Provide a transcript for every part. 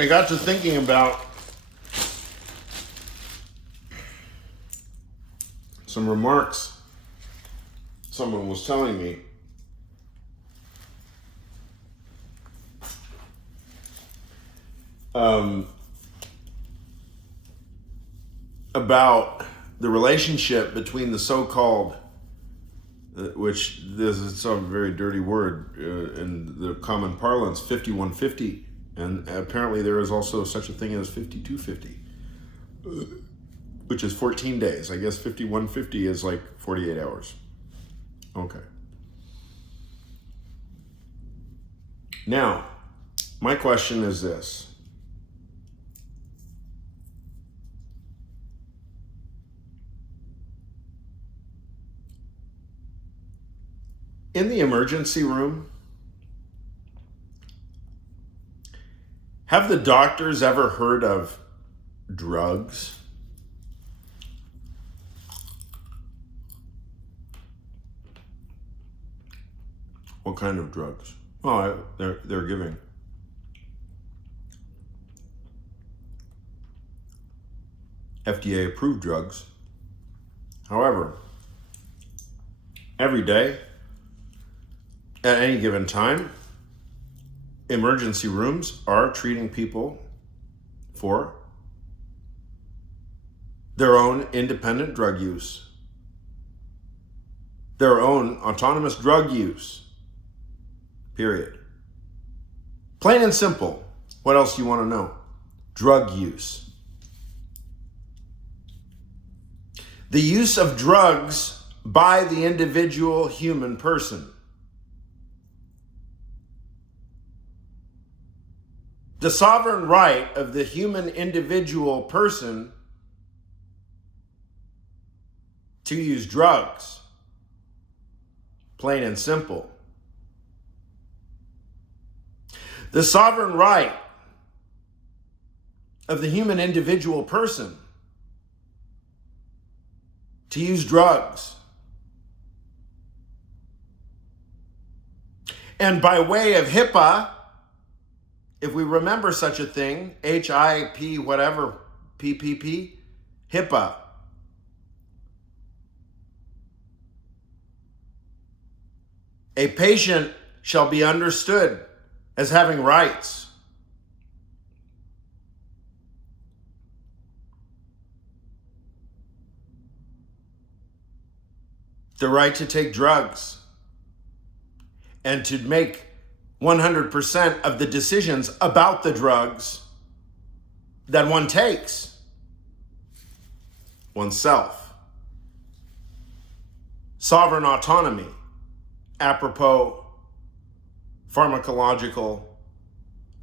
I got to thinking about some remarks someone was telling me about the relationship between the so-called, which this is a very dirty word in the common parlance, 5150, and apparently there is also such a thing as 5250, which is 14 days. I guess 5150 is like 48 hours. Okay. Now, my question is this. In the emergency room, have the doctors ever heard of drugs? What kind of drugs? Oh, they're giving FDA approved drugs. However, every day, at any given time, emergency rooms are treating people for their own independent drug use, their own autonomous drug use, period. Plain and simple. What else do you want to know? Drug use. The use of drugs by the individual human person. The sovereign right of the human individual person to use drugs. Plain and simple. The sovereign right of the human individual person to use drugs. And by way of HIPAA, if we remember such a thing, HIP, whatever, PPP, HIPAA. A patient shall be understood as having rights. The right to take drugs and to make 100% of the decisions about the drugs that one takes oneself. Sovereign autonomy, apropos pharmacological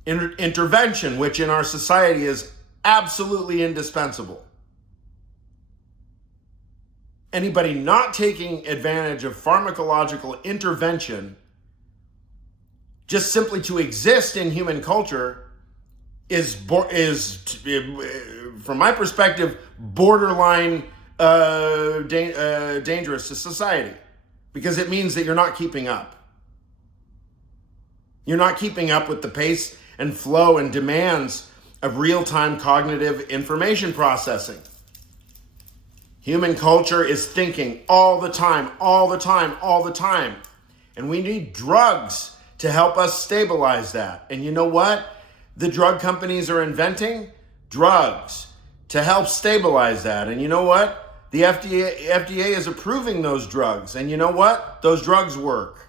intervention, which in our society is absolutely indispensable. Anybody not taking advantage of pharmacological intervention just simply to exist in human culture is from my perspective, borderline dangerous to society, because it means that you're not keeping up. You're not keeping up with the pace and flow and demands of real-time cognitive information processing. Human culture is thinking all the time, all the time, all the time. And we need drugs to help us stabilize that. And you know what? The drug companies are inventing drugs to help stabilize that. And you know what? The FDA is approving those drugs. And you know what? Those drugs work.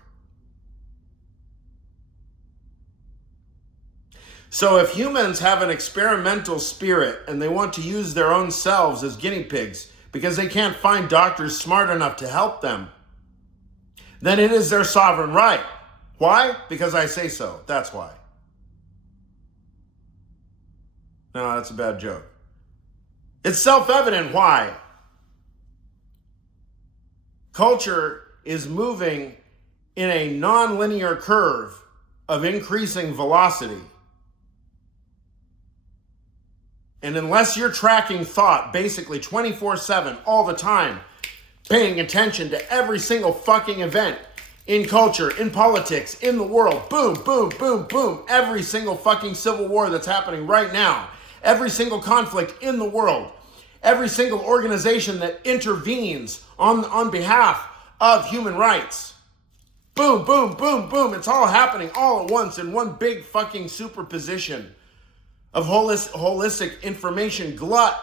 So if humans have an experimental spirit and they want to use their own selves as guinea pigs because they can't find doctors smart enough to help them, then it is their sovereign right. Why? Because I say so. That's why. No, that's a bad joke. It's self-evident why. Culture is moving in a non-linear curve of increasing velocity. And unless you're tracking thought basically 24/7 all the time, paying attention to every single fucking event in culture, in politics, in the world. Boom, boom, boom, boom. Every single fucking civil war that's happening right now. Every single conflict in the world. Every single organization that intervenes on behalf of human rights. Boom, boom, boom, boom. It's all happening all at once in one big fucking superposition of holistic information glut.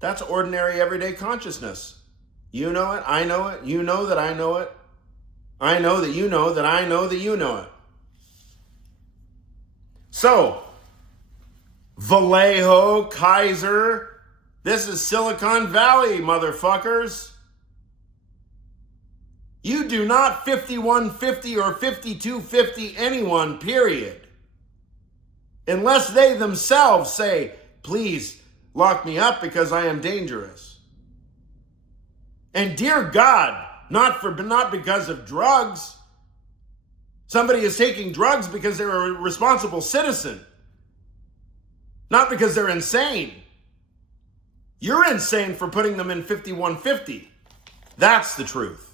That's ordinary everyday consciousness. You know it, I know it, you know that I know it. I know that you know that I know that you know it. So, Vallejo, Kaiser, this is Silicon Valley, motherfuckers. You do not 5150 or 5250 anyone, period. Unless they themselves say, please lock me up because I am dangerous. And dear God, not because of drugs. Somebody is taking drugs because they're a responsible citizen. Not because they're insane. You're insane for putting them in 5150. That's the truth.